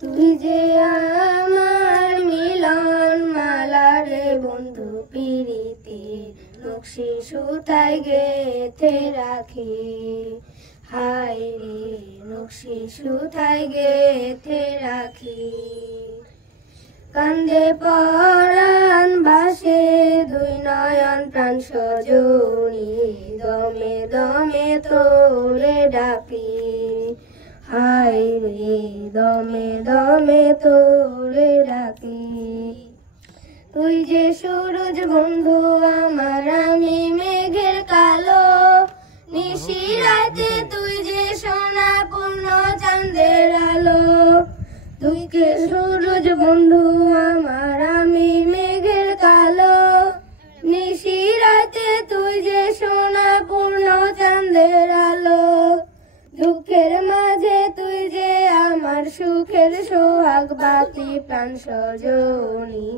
তুই যে আমার মিলন মালা রে বন্ধু প্রীতির নকশি সুতায় গেথে রাখি। হায় রে নকশি সুতায় গেথে রাখি। কান্দে পরাণ ভাসে দুই নয়ন প্রাণ সজনী, দমে দমে তোরে ডাকি। হায় রে দমে দমে তোরে ডাকি। তুই যে সূরজ বন্ধু আমার, আমি মেঘের কালো। নিশি রাতে তুই যে সোনা পূর্ণ চাঁদের আলো। তুই কে সূরজ বন্ধু আমার, আমি মেঘের কালো। নিশি রাতে তুই যে সোনা পূর্ণ চাঁদের আলো। দুঃখের মাঝে তুই যে আমার সুখের সোহাগ বাতি প্রাণ সজনী,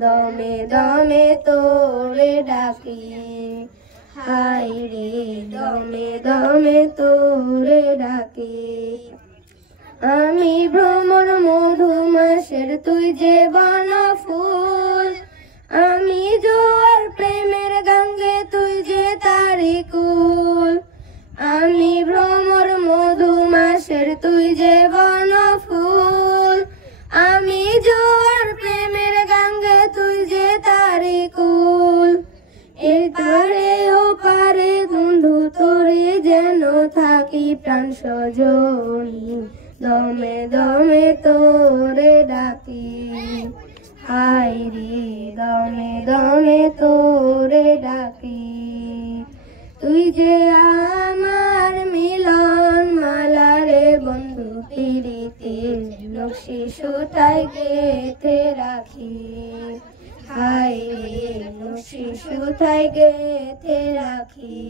দমে দমে তোরে ডাকি। হায় রে দমে দমে তোরে ডাকি। আমি ভ্রমর মধুমাসের তুই যে বনফুল। আমি জোয়ার প্রেমের গঙ্গে তুই যে তারি কুল। আমি ভ্রমর মধুমাসের তুই যে বনফুল। আমি জোয়ার প্রেমের গঙ্গে তুই যে তারি কুল। এর পারে ও পারে বন্ধু তোরে যেন থাকি প্রাণ সজনী, দমে দমে তোরে ডাকি। হায় রে দমে দমে তোরে ডাকি। তুই যে আমার মিলন মালা রে বন্ধু প্রীতির নকশি সুতায় গেথে রাখি। হায় রে নকশি সুতায় গেথে রাখি।